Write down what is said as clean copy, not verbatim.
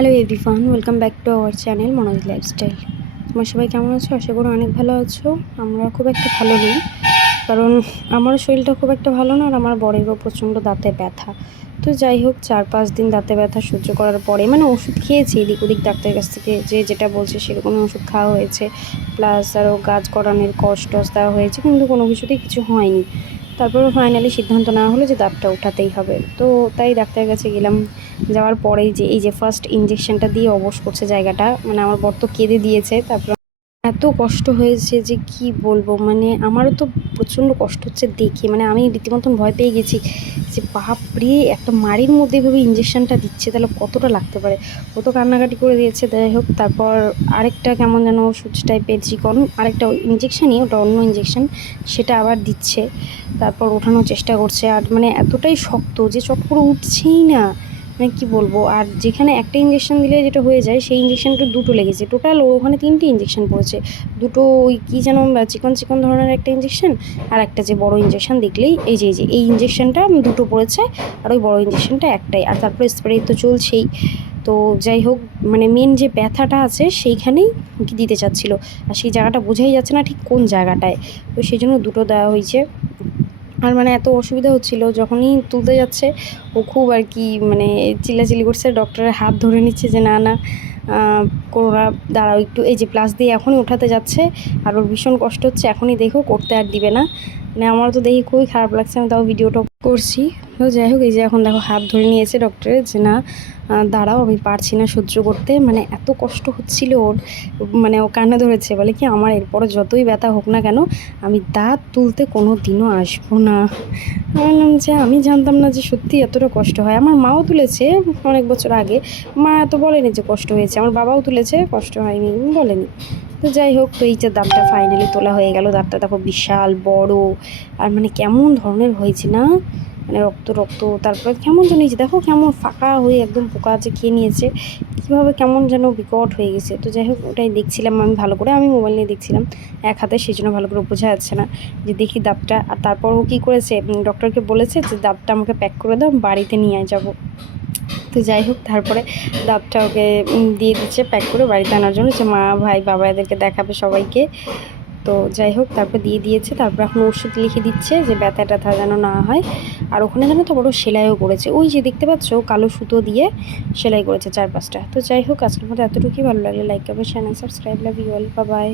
Hello everyone, welcome back to our channel Manoj lifestyle. তোমরা সবাই কেমন আছো? আশা করি অনেক ভালো আছো। আমরা খুব একটা ভালো নেই, কারণ আমারও শরীরটা খুব একটা ভালো না, আর আমার বরেরও প্রচণ্ড দাঁতে ব্যথা। তো যাই হোক, 4-5 দিন দাঁতে ব্যথা সহ্য করার পরে ওষুধ খেয়েছি এদিক ওদিক ডাক্তারের কাছ থেকে, যে যেটা বলছে সেরকমই ওষুধ খাওয়া হয়েছে, প্লাস আরও গাছ করানোর টস দেওয়া হয়েছে, কিন্তু কোনো কিছুতেই কিছু হয়নি। তারপরে ফাইনালি সিদ্ধান্ত নেওয়া হলো যে দাঁতটা উঠাতেই হবে। তো তাই ডাক্তারের কাছে গেলাম। যাওয়ার পরেই এই যে ফার্স্ট ইঞ্জেকশনটা দিয়ে অবশ করছে জায়গাটা, আমার বর তো কেঁদে দিয়েছে। তারপর এত কষ্ট হয়েছে যে কি বলবো, আমারও তো প্রচণ্ড কষ্ট হচ্ছে দেখে, আমি রীতিমতন ভয় পেয়ে গেছি যে বাপরে, একটা মাড়ির মধ্যে এভাবে ইঞ্জেকশনটা দিচ্ছে, তাহলে কতটা লাগতে পারে। ও তো কান্নাকাটি করে দিয়েছে। যাই হোক, তারপর আরেকটা কেমন যেন সুচ টাইপের চিকন আরেকটা ইঞ্জেকশনই, ওটা অন্য ইঞ্জেকশন, সেটা আবার দিচ্ছে। তারপর ওঠানোর চেষ্টা করছে, আর এতটাই শক্ত যে চট করে উঠছেই না, কি বলবো। আর যেখানে একটা ইঞ্জেকশন দিলে যেটা হয়ে যায়, সেই ইঞ্জেকশনটা দুটো লেগেছে টোটাল, ওখানে 3টে ইঞ্জেকশন পড়েছে। দুটো ওই কী যেন চিকন চিকন ধরনের একটা ইঞ্জেকশন, আর একটা যে বড় ইঞ্জেকশন দেখলেই এই ইঞ্জেকশনটা দুটো পড়েছে, আর ওই বড় ইঞ্জেকশনটা একটাই। আর তারপরে স্প্রে তো চলছেই। তো যাই হোক, মেন যে ব্যথাটা আছে সেইখানেই দিতে চাচ্ছিলো, আর সেই জায়গাটা বোঝাই যাচ্ছে না ঠিক কোন জায়গাটায়। তো সেই জন্য দুটো দেওয়া হয়েছে। আর এত অসুবিধা হচ্ছিলো, যখনই তুলতে যাচ্ছে ও খুব আর কি চিল্লাচিল্লি করছে, ডক্টরের হাত ধরে নিচ্ছে যে না না করো না, দাঁড়াও একটু, এই যে প্লাস দিয়ে এখনই ওঠাতে যাচ্ছে, আর ওর ভীষণ কষ্ট হচ্ছে, এখনই দেখো, করতে আর দিবে না। আমার তো দেখি খুবই খারাপ লাগছে, আমি তাও ভিডিওটা করছি। তো যাই হোক, এই যে এখন দেখো হাত ধরে নিয়েছে ডক্টরের যে না দাঁড়াও, আমি পারছি না সহ্য করতে, এত কষ্ট হচ্ছিল ওর। ও কান্না ধরেছে, বলে কি আমার এরপরে যতই ব্যথা হোক না কেন, আমি দাঁত তুলতে কোনো দিনও আসবো না। বললাম যে আমি জানতাম না যে সত্যি এতটা কষ্ট হয়। আমার মাও তুলেছে অনেক বছর আগে, মা এত বলেনি যে কষ্ট হয়েছে, আমার বাবাও তুলেছে, কষ্ট হয়নি বলেনি। তো যাই হোক, তো এই যে দাঁতটা ফাইনালি তোলা হয়ে গেল। দাঁতটা দেখো বিশাল বড়, আর কেমন ধরনের হয়েছে না, রক্ত রক্ত। তারপরে কেমন যেন এই যে দেখো কেমন ফাঁকা হয়ে একদম পোকা আছে খেয়ে নিয়েছে, কীভাবে কেমন যেন বিকট হয়ে গেছে। তো যাই হোক, ওটাই দেখছিলাম আমি ভালো করে, আমি মোবাইল নিয়ে দেখছিলাম এক হাতে, সেই জন্য ভালো করে বোঝা যাচ্ছে না যে দেখি দাঁতটা। আর তারপর ও কী করেছে, ডক্টরকে বলেছে যে দাঁতটা আমাকে প্যাক করে দাও, বাড়িতে নিয়ে যাবো। তো যাই হোক, তারপরে দাঁতটা ওকে দিয়ে দিচ্ছে প্যাক করে বাড়িতে আনার জন্য, যে মা ভাই বাবা এদেরকে দেখাবে সবাইকে। তো যাই হোক, তারপর দিয়ে দিয়েছে। তারপর এখন ওষুধ লিখে দিচ্ছে যে ব্যথা ট্যাথা যেন না হয়। আর ওখানে যেন তো বড় সেলাইও করেছে, ওই যে দেখতে পাচ্ছ কালো সুতো দিয়ে সেলাই করেছে 4-5টা। তো যাই হোক, আজকের মতো এতটুকুই। ভালো লাগলে লাইক করবে, channel subscribe. Love you all, bye by.